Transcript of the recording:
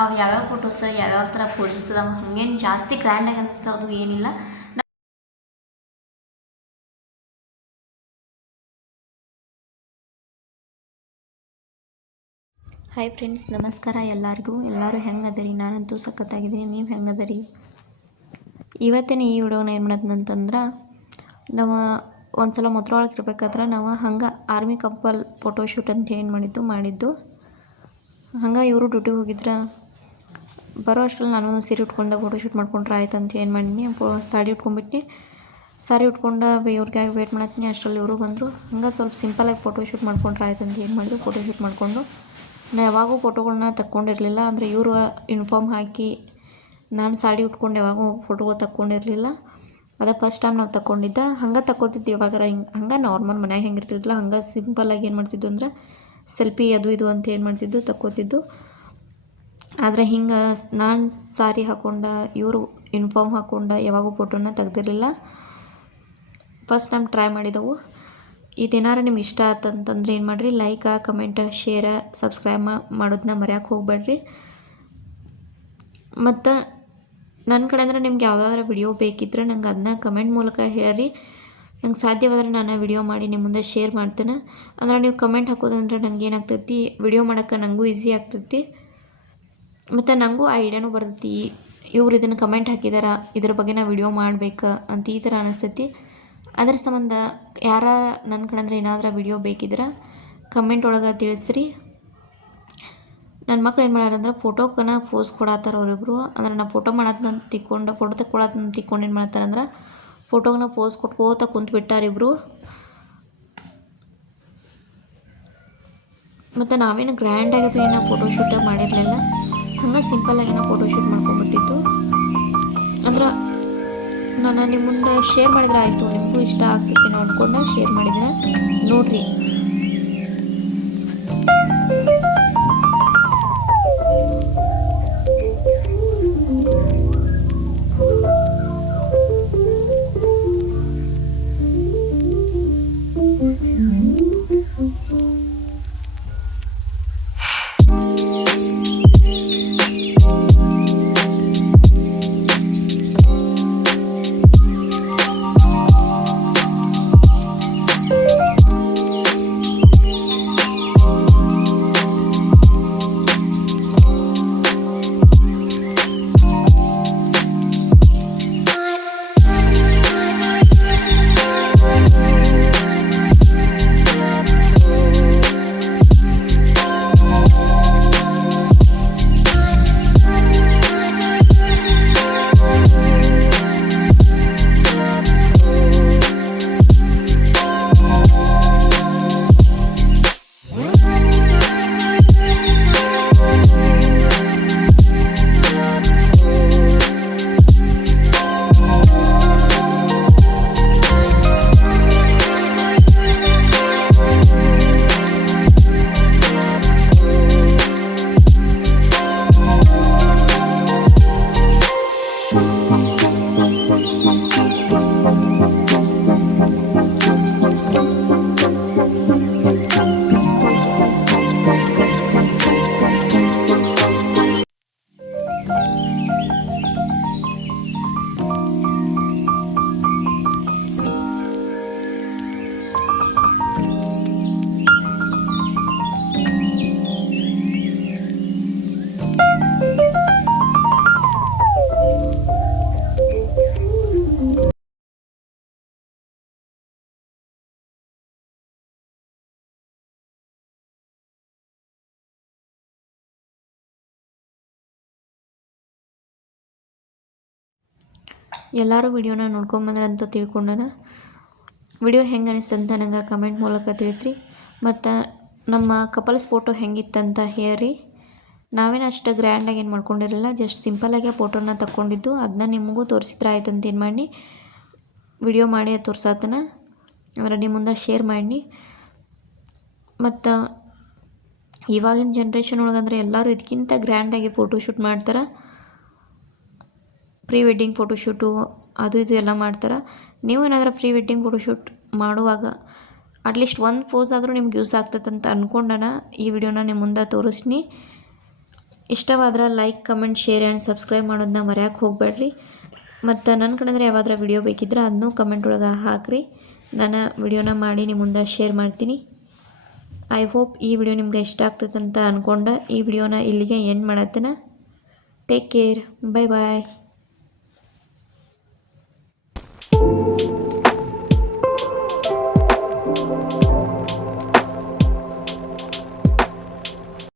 ಅವು ಯಾವ್ಯಾವ ಫೋಟೋಸ್ ಯಾವ್ಯಾವ ಥರ ಪೋಸಸ್ ಅದಾವ, ಹಾಗೇನು ಜಾಸ್ತಿ ಗ್ರ್ಯಾಂಡಾಗಿ ಅಂತದ್ದು ಏನಿಲ್ಲ. ಹಾಯ್ ಫ್ರೆಂಡ್ಸ್, ನಮಸ್ಕಾರ ಎಲ್ಲರಿಗೂ. ಎಲ್ಲರೂ ಹೆಂಗದರಿ? ನಾನಂತೂ ಸಖತ್ತಾಗಿದ್ದೀನಿ. ನೀವು ಹೆಂಗದರಿ? ಇವತ್ತಿನ ಈ ವಿಡಿಯೋನ ಏನು ಮಾಡೋದಂತಂದ್ರೆ, ನಾವು ಒಂದ್ಸಲ ಮೊದ್ರೊಳಗೆ ಇರ್ಬೇಕಾದ್ರೆ ನಾವು ಹಂಗೆ ಆರ್ಮಿ ಕಪಲ್ ಫೋಟೋಶೂಟ್ ಅಂತ ಏನು ಮಾಡಿದ್ದು ಹಂಗೆ ಇವರು ಡ್ಯೂಟಿ ಹೋಗಿದ್ರೆ ಬರೋ ಅಷ್ಟರಲ್ಲಿ ನಾನು ಸೀರೆ ಉಟ್ಕೊಂಡು ಫೋಟೋಶೂಟ್ ಮಾಡ್ಕೊಂಡ್ರೆ ಆಯ್ತು ಅಂತ ಏನು ಮಾಡಿದ್ನಿ, ಸಾಡಿ ಉಟ್ಕೊಂಡ್ಬಿಟ್ಟು ಸಾರಿ ಉಟ್ಕೊಂಡು ಇವ್ರಿಗೆ ವೇಟ್ ಮಾಡತ್ತೀನಿ. ಅಷ್ಟರಲ್ಲಿ ಇವರು ಬಂದರು. ಹಂಗೆ ಸ್ವಲ್ಪ ಸಿಂಪಲಾಗಿ ಫೋಟೋಶೂಟ್ ಮಾಡ್ಕೊಂಡ್ರೆ ಆಯ್ತು ಅಂತ ಏನು ಮಾಡಿದ್ರು, ಫೋಟೋಶೂಟ್ ಮಾಡಿಕೊಂಡು ನಾನು ಯಾವಾಗೂ ಫೋಟೋಗಳನ್ನ ತಕ್ಕೊಂಡಿರಲಿಲ್ಲ. ಅಂದರೆ ಇವರು ಯೂನಿಫಾರ್ಮ್ ಹಾಕಿ ನಾನು ಸಾಡಿ ಉಟ್ಕೊಂಡು ಯಾವಾಗೂ ಫೋಟೋಗಳು ತಕ್ಕೊಂಡಿರಲಿಲ್ಲ. ಅದೇ ಫಸ್ಟ್ ಟೈಮ್ ನಾವು ತಗೊಂಡಿದ್ದೆ. ಹಂಗೆ ತಗೋತಿದ್ದು ಯಾವಾಗಾರ ಹಂಗೆ ನಾರ್ಮಲ್ ಮನ್ಯಾಗ ಹೆಂಗೆ ಇರ್ತಿದ್ದಿಲ್ಲ ಹಂಗೆ ಸಿಂಪಲ್ಲಾಗಿ ಏನು ಮಾಡ್ತಿದ್ದು ಅಂದ್ರೆ ಸೆಲ್ಫಿ ಅದು ಇದು ಅಂತ ಏನು ಮಾಡ್ತಿದ್ದು ತಗೋತಿದ್ದು. ಆದರೆ ಹಿಂಗೆ ನಾನು ಸಾರಿ ಹಾಕ್ಕೊಂಡು ಇವರು ಯೂನಿಫಾರ್ಮ್ ಹಾಕ್ಕೊಂಡು ಯಾವಾಗೂ ಫೋಟೋನ ತೆಗ್ದಿರಲಿಲ್ಲ. ಫಸ್ಟ್ ಟೈಮ್ ಟ್ರೈ ಮಾಡಿದೆವು. ಇದೇನಾರು ನಿಮ್ಗೆ ಇಷ್ಟ ಆತಂತಂದ್ರೆ ಏನು ಮಾಡಿರಿ, ಲೈಕ್, ಕಮೆಂಟ್, ಶೇರ್, ಸಬ್ಸ್ಕ್ರೈಬ್ ಮಾಡೋದನ್ನ ಮರೆಯೋಕೆ ಹೋಗ್ಬೇಡ್ರಿ. ಮತ್ತು ನನ್ನ ಕಡೆ ಅಂದರೆ ನಿಮ್ಗೆ ಯಾವ್ದಾದ್ರು ವಿಡಿಯೋ ಬೇಕಿದ್ರೆ ನಂಗೆ ಅದನ್ನ ಕಮೆಂಟ್ ಮೂಲಕ ಹೇಳಿ. ನಂಗೆ ಸಾಧ್ಯವಾದರೆ ನಾನು ವಿಡಿಯೋ ಮಾಡಿ ನಿಮ್ಮ ಮುಂದೆ ಶೇರ್ ಮಾಡ್ತೇನೆ. ಅಂದ್ರೆ ನೀವು ಕಮೆಂಟ್ ಹಾಕೋದಂದ್ರೆ ನಂಗೆ ಏನಾಗ್ತೈತಿ, ವಿಡಿಯೋ ಮಾಡೋಕ್ಕೆ ನನಗೂ ಈಸಿ ಆಗ್ತೈತಿ ಮತ್ತು ನನಗೂ ಐಡಿಯಾನೂ ಬರ್ತೈತಿ. ಇವ್ರು ಇದನ್ನು ಕಮೆಂಟ್ ಹಾಕಿದಾರ, ಇದ್ರ ಬಗ್ಗೆ ನಾ ವಿಡಿಯೋ ಮಾಡ್ಬೇಕು ಅಂತ ಈ ಥರ ಅನಿಸ್ತೈತಿ. ಅದ್ರ ಸಂಬಂಧ ಯಾರ ನನ್ನ ಕಡೆ ಅಂದರೆ ಏನಾದರೂ ವಿಡಿಯೋ ಬೇಕಿದ್ರೆ ಕಮೆಂಟ್ ಒಳಗೆ ತಿಳಿಸ್ರಿ. ನನ್ನ ಮಕ್ಳು ಏನು ಮಾಡ್ಯಾರಂದ್ರೆ ಫೋಟೋಕನ ಪೋಸ್ ಕೊಡತ್ತಾರ ಅವರಿಬ್ರು. ಅಂದ್ರೆ ನಾ ಫೋಟೋ ಮಾಡತ್ತಂತ ತಿಕ್ಕೊಂಡು ಫೋಟೋ ತಕ್ಕೊಳತ್ತಂತ ತಿಕ್ಕೊಂಡು ಏನು ಮಾಡ್ತಾರಂದ್ರೆ ಫೋಟೋಗನ್ನ ಪೋಸ್ ಕೊಟ್ಕೋತ ಕುಂತ್ಬಿಟ್ಟಾರಿಬ್ರು. ಮತ್ತು ನಾವೇನು ಗ್ರ್ಯಾಂಡಾಗಿದ್ದು ಏನೋ ಫೋಟೋಶೂಟ ಮಾಡಿರಲಿಲ್ಲ, ಹಂಗೆ ಸಿಂಪಲ್ಲಾಗಿ ನಾವು ಫೋಟೋಶೂಟ್ ಮಾಡ್ಕೊಂಡ್ಬಿಟ್ಟಿದ್ದು. ಅಂದ್ರೆ ನಾನು ನಿಮ್ಮ ಮುಂದೆ ಶೇರ್ ಮಾಡಿದ್ರೆ ಆಯಿತು, ನಿಮಗೂ ಇಷ್ಟ ಆಗ್ತೈತಿ ನಾವು ಅಂದ್ಕೊಂಡು ಶೇರ್ ಮಾಡಿದ್ರೆ ನೋಡಿರಿ. ಎಲ್ಲರೂ ವಿಡಿಯೋನ ನೋಡ್ಕೊಂಬಂದ್ರೆ ಅಂತ ತಿಳ್ಕೊಂಡನ. ವಿಡಿಯೋ ಹೆಂಗೆ ಅನಿಸ್ತಂತ ನನಗೆ ಕಮೆಂಟ್ ಮೂಲಕ ತಿಳಿಸ್ರಿ. ಮತ್ತು ನಮ್ಮ ಕಪಲ್ಸ್ ಫೋಟೋ ಹೆಂಗಿತ್ತಂತ ಹೇಳ್ರಿ. ನಾವೇನು ಅಷ್ಟು ಗ್ರ್ಯಾಂಡಾಗಿ ಏನು ಮಾಡ್ಕೊಂಡಿರಲಿಲ್ಲ, ಜಸ್ಟ್ ಸಿಂಪಲ್ಲಾಗಿ ಫೋಟೋನ ತಗೊಂಡಿದ್ದು. ಅದನ್ನ ನಿಮಗೂ ತೋರಿಸಿದ್ರೆ ಆಯ್ತು ಅಂತ ಏನು ಮಾಡಿ ವಿಡಿಯೋ ಮಾಡಿ ತೋರ್ಸತ್ತನ, ಅಂದರೆ ನಿಮ್ಮ ಮುಂದೆ ಶೇರ್ ಮಾಡಿ. ಮತ್ತು ಇವಾಗಿನ ಜನ್ರೇಷನ್ ಒಳಗಂದ್ರೆ ಎಲ್ಲರೂ ಇದಕ್ಕಿಂತ ಗ್ರ್ಯಾಂಡಾಗಿ ಫೋಟೋಶೂಟ್ ಮಾಡ್ತಾರೆ. ಪ್ರೀ ವೆಡ್ಡಿಂಗ್ ಫೋಟೋಶೂಟು ಅದು ಇದು ಎಲ್ಲ ಮಾಡ್ತಾರೆ. ನೀವು ಏನಾದರೂ ಪ್ರೀ ವೆಡ್ಡಿಂಗ್ ಫೋಟೋಶೂಟ್ ಮಾಡುವಾಗ ಅಟ್ಲೀಸ್ಟ್ ಒಂದು ಫೋಸ್ ಆದರೂ ನಿಮ್ಗೆ ಯೂಸ್ ಆಗ್ತದೆ ಅಂತ ಅಂದ್ಕೊಂಡನ ಈ ವಿಡಿಯೋನ ನಿಮ್ಮ ಮುಂದೆ ತೋರಿಸ್ನಿ. ಇಷ್ಟವಾದ್ರೆ like comment share and subscribe ಮಾಡೋದನ್ನ ಮರೆಯೋಕ್ಕೆ ಹೋಗಬೇಡ್ರಿ. ಮತ್ತು ನನ್ನ ಕಡೆಂದ್ರೆ ಯಾವಾದ್ರ ವಿಡಿಯೋ ಬೇಕಿದ್ರೆ ಅದನ್ನೂ ಕಮೆಂಟ್ ಒಳಗೆ ಹಾಕಿರಿ. ನಾನು ವಿಡಿಯೋನ ಮಾಡಿ ನಿಮ್ಮ ಮುಂದೆ ಶೇರ್ ಮಾಡ್ತೀನಿ. ಐ ಹೋಪ್ ಈ ವಿಡಿಯೋ ನಿಮ್ಗೆ ಇಷ್ಟ ಆಗ್ತೈತೆ ಅಂತ ಅಂದ್ಕೊಂಡು ಈ ವಿಡಿಯೋನ ಇಲ್ಲಿಗೆ ಎಂಡ್ ಮಾಡತ್ತೇನೆ. Take care. ಬಾಯ್ ಬಾಯ್.